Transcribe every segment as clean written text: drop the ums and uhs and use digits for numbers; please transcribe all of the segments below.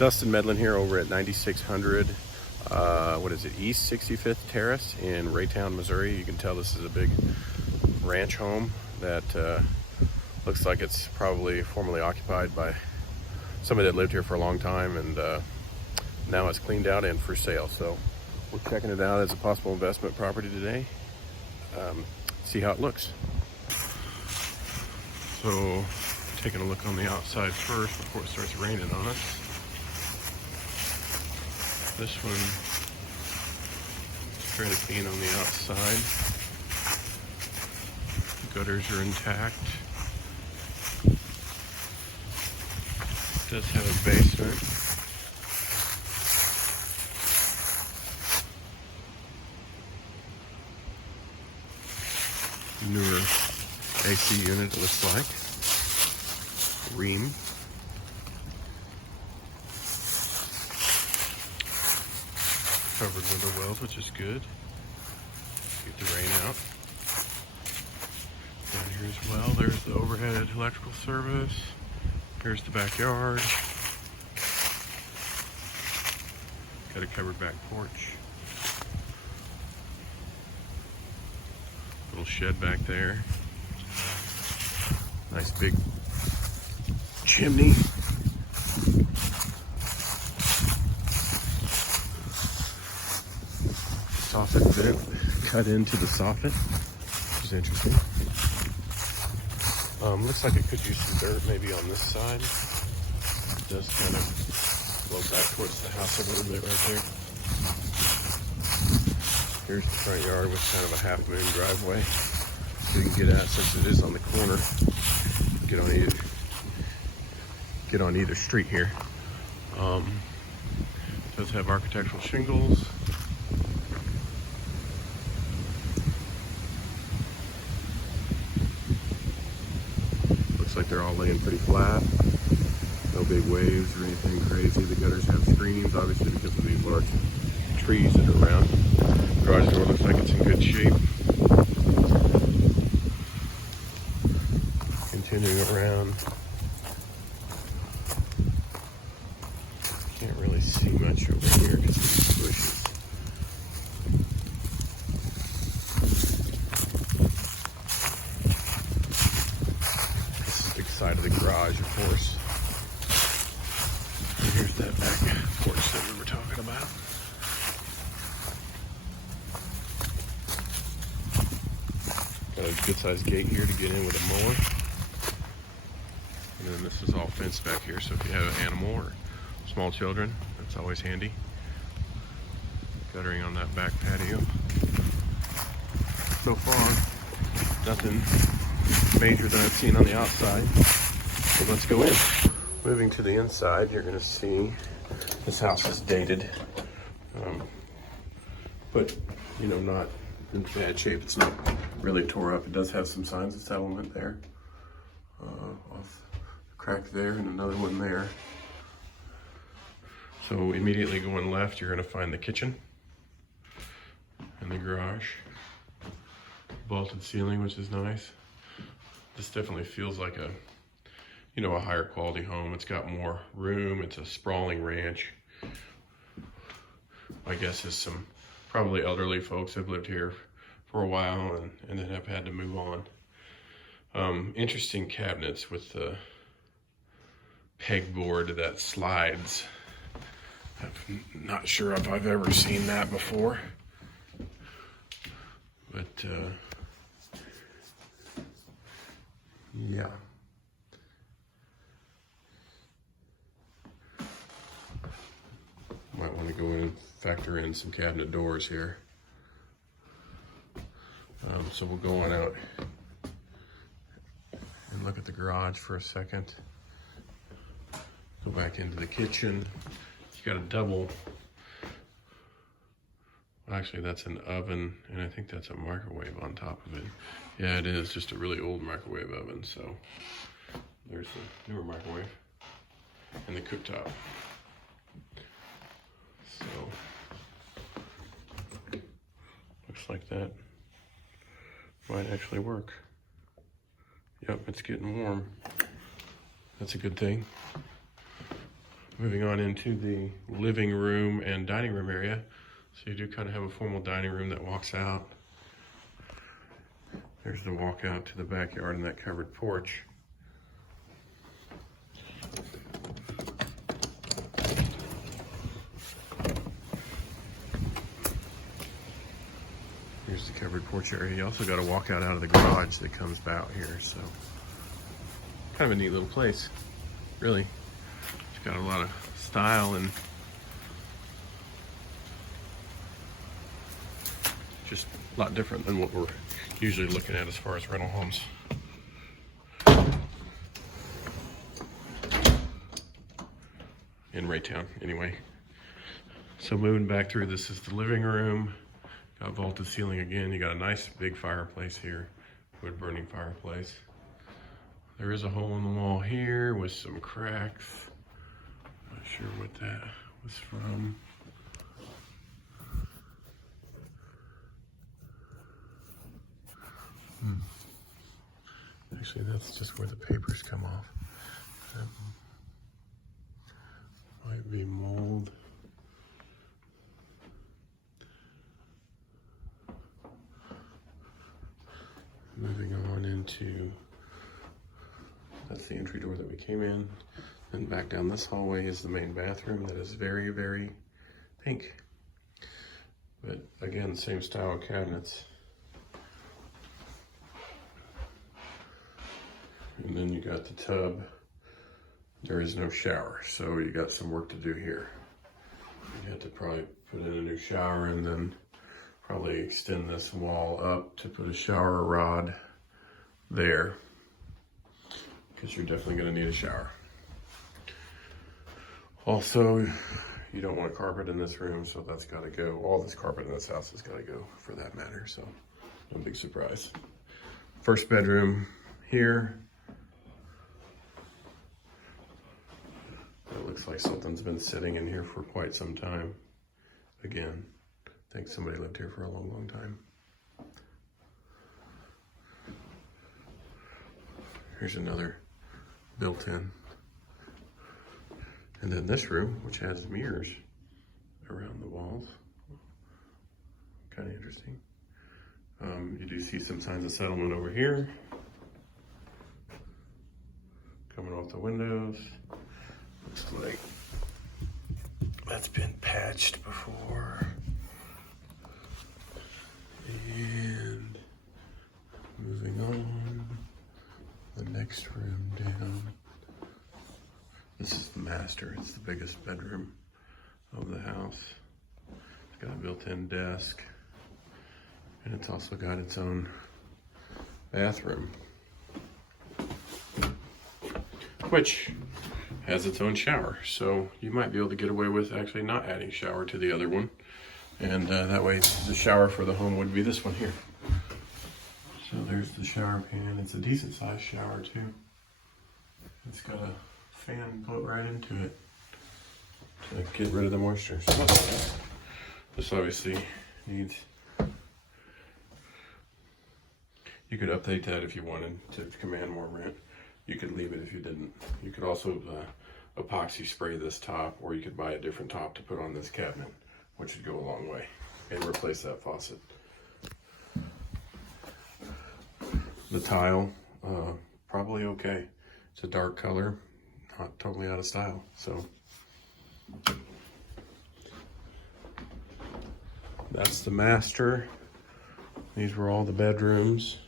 Dustin Medlin here over at 9600, what is it, East 65th Terrace in Raytown, Missouri. You can tell this is a big ranch home that looks like it's probably formerly occupied by somebody that lived here for a long time, and now it's cleaned out and for sale. So we're checking it out as a possible investment property today. See how it looks. So taking a look on the outside first before it starts raining on us. This one is fairly clean on the outside. The gutters are intact. It does have a basement. Newer AC unit, it looks like. Ream. Covered window wells, which is good. Get the rain out. Down here as well, there's the overhead electrical service. Here's the backyard. Got a covered back porch. Little shed back there. Nice big chimney. Soffit vent cut into the soffit, which is interesting. Looks like it could use some dirt maybe on this side. It does kind of flow back towards the house a little bit right there. Here's the front yard with kind of a half moon driveway. So you can get at, since it is on the corner, get on either street here. It does have architectural shingles. Looks like they're all laying pretty flat. No big waves or anything crazy. The gutters have screenings, obviously, because of these large trees that are around. Garage door looks like it's in good shape. Continuing around. Can't really see much over here because of these bushes. This is the side of the garage, of course. And here's that back porch that we were talking about. Got a good sized gate here to get in with a mower. And then this is all fenced back here, so if you have an animal or small children, that's always handy. Guttering on that back patio. So far, nothing major that I've seen on the outside. So let's go in. Moving to the inside, you're gonna see this house is dated. But, you know, not in bad shape. It's not really tore up. It does have some signs of settlement there. Off the crack there and another one there. So immediately going left, you're gonna find the kitchen and the garage. Vaulted ceiling, which is nice. This definitely feels like a, you know, a higher quality home. It's got more room. It's a sprawling ranch. My guess is some probably elderly folks have lived here for a while and then have had to move on. Interesting cabinets with the pegboard that slides. I'm not sure if I've ever seen that before, but yeah. Might want to go in and factor in some cabinet doors here. So we'll go on out and look at the garage for a second. Go back into the kitchen. You got a double, actually that's an oven, and I think that's a microwave on top of it. Yeah, it is just a really old microwave oven. So there's the newer microwave and the cooktop. So looks like that might actually work. Yep, it's getting warm. That's a good thing. Moving on into the living room and dining room area. So you do kind of have a formal dining room that walks out. There's the walk out to the backyard and that covered porch. Here's the covered porch area. You also got a walkout out of the garage that comes out here, so kind of a neat little place, really. It's got a lot of style and just a lot different than what we're usually looking at as far as rental homes. In Raytown, anyway. So moving back through, this is the living room. Got vaulted ceiling again. You got a nice big fireplace here, wood burning fireplace. There is a hole in the wall here with some cracks. Not sure what that was from. Actually, that's just where the papers come off. That might be mold. Moving on into, that's the entry door that we came in. And back down this hallway is the main bathroom that is very, very pink. But again, same style of cabinets. And then you got the tub. There is no shower, so you got some work to do here. You have to probably put in a new shower and then probably extend this wall up to put a shower rod there, because you're definitely going to need a shower. Also, you don't want a carpet in this room, so that's got to go. All this carpet in this house has got to go, for that matter, so no big surprise. First bedroom here. It looks like something's been sitting in here for quite some time. Again, I think somebody lived here for a long, long time. Here's another built-in. And then this room, which has mirrors around the walls. Kind of interesting. You do see some signs of settlement over here. Coming off the windows. Looks like that's been patched before. And moving on, the next room down. This is the master. It's the biggest bedroom of the house. It's got a built-in desk, and it's also got its own bathroom, which has its own shower. So you might be able to get away with actually not adding shower to the other one. And that way the shower for the home would be this one here. So there's the shower pan. It's a decent sized shower too. It's got a fan built right into it to get rid of the moisture. So this obviously needs, you could update that if you wanted to command more rent. You could leave it if you didn't. You could also epoxy spray this top, or you could buy a different top to put on this cabinet, which would go a long way, and replace that faucet. The tile, probably okay. It's a dark color, not totally out of style, so. That's the master. These were all the bedrooms.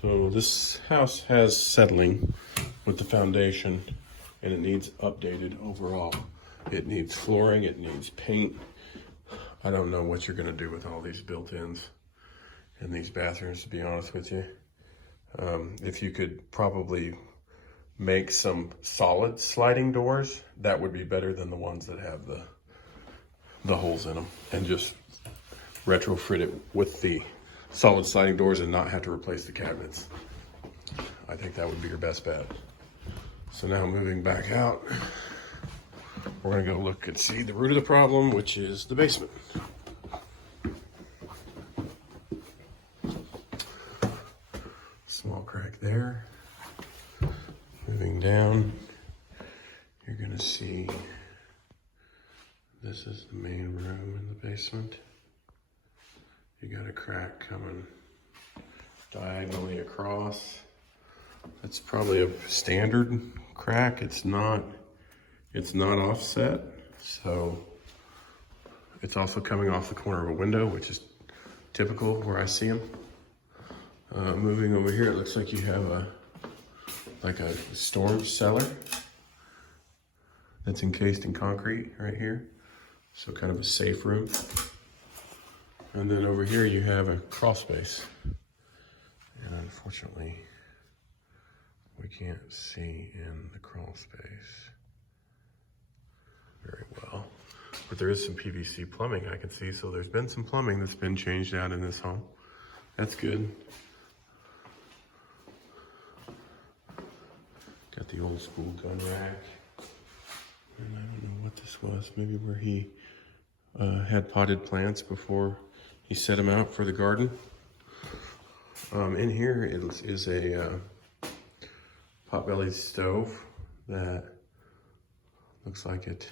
So this house has settling with the foundation, and it needs updated overall. It needs flooring, it needs paint. I don't know what you're gonna do with all these built-ins in these bathrooms, to be honest with you. If you could probably make some solid sliding doors, that would be better than the ones that have the holes in them, and just retrofit it with the solid sliding doors and not have to replace the cabinets. I think that would be your best bet. So now moving back out, we're gonna go look and see the root of the problem, which is the basement. Small crack there. Moving down, you're gonna see This is the main room in the basement. You got a crack coming diagonally across. It's probably a standard crack. It's not offset. So it's also coming off the corner of a window, which is typical where I see them. Moving over here, it looks like you have a storage cellar that's encased in concrete right here. So kind of a safe room. And then over here you have a crawl space. And unfortunately, we can't see in the crawl space very well. But there is some PVC plumbing I can see, so there's been some plumbing that's been changed out in this home. That's good. Got the old school gun rack. And I don't know what this was, maybe where he had potted plants before he set them out for the garden. In here is a potbelly stove that looks like it.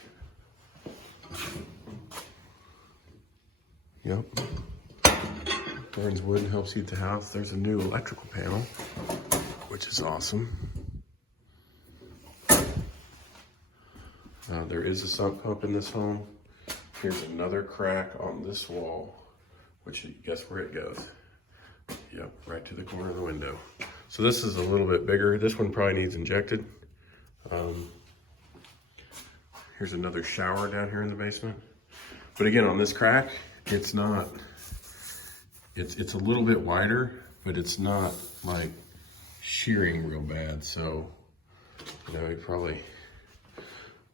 Yep. Burns wood and helps heat the house. There's a new electrical panel, which is awesome. There is a sump pump in this home. Here's another crack on this wall, which you guess where it goes. Yep, right to the corner of the window. So this is a little bit bigger. This one probably needs injected. Here's another shower down here in the basement. But again, on this crack, it's not, it's a little bit wider, but it's not like shearing real bad. So, you know, you probably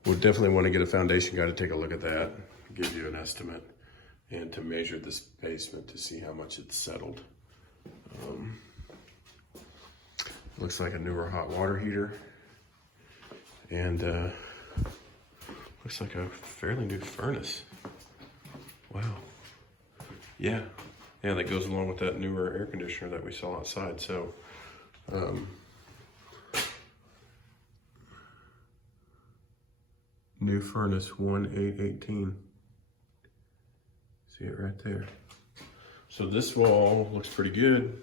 would definitely want to get a foundation guy to take a look at that, give you an estimate, and to measure this basement to see how much it's settled. Looks like a newer hot water heater, and looks like a fairly new furnace. Wow. Yeah, that goes along with that newer air conditioner that we saw outside. So, new furnace 1818. See it right there. So this wall looks pretty good.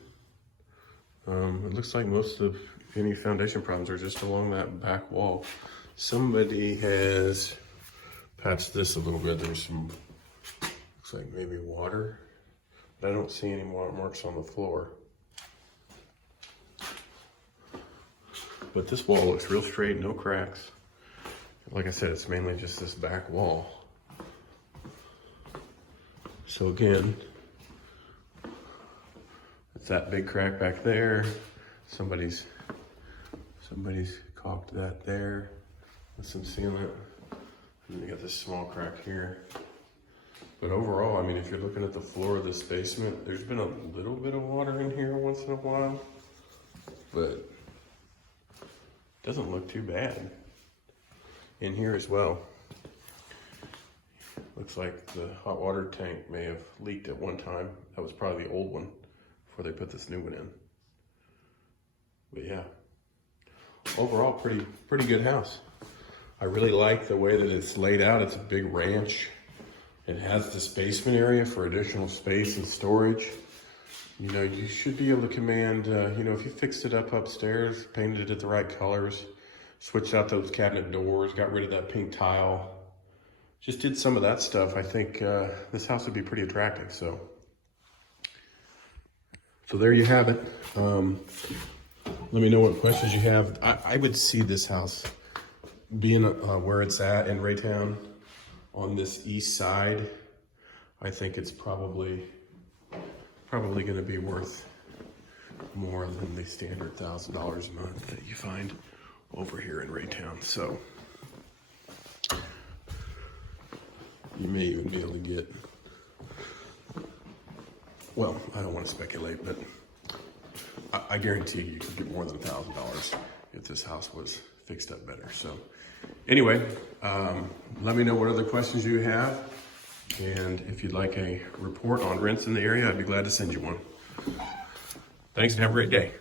It looks like most of any foundation problems are just along that back wall. Somebody has patched this a little bit. There's some, looks like maybe water, but I don't see any marks on the floor. But this wall looks real straight, no cracks. Like I said, it's mainly just this back wall. So again, it's that big crack back there. Somebody's caulked that there with some sealant. And you got this small crack here. But overall, I mean, if you're looking at the floor of this basement, there's been a little bit of water in here once in a while, but it doesn't look too bad. In here as well. Looks like the hot water tank may have leaked at one time. That was probably the old one before they put this new one in. But yeah, overall pretty good house. I really like the way that it's laid out. It's a big ranch. It has this basement area for additional space and storage. You know, you should be able to command, you know, if you fixed it up upstairs, painted it the right colors, switched out those cabinet doors, got rid of that pink tile, just did some of that stuff, I think this house would be pretty attractive. So there you have it. Let me know what questions you have. I would see this house being where it's at in Raytown on this east side. I think it's probably going to be worth more than the standard $1,000 a month that you find over here in Raytown. So you may even be able to get, well, I don't want to speculate, but I guarantee you could get more than $1,000 if this house was fixed up better. So anyway, let me know what other questions you have. And if you'd like a report on rents in the area, I'd be glad to send you one. Thanks and have a great day.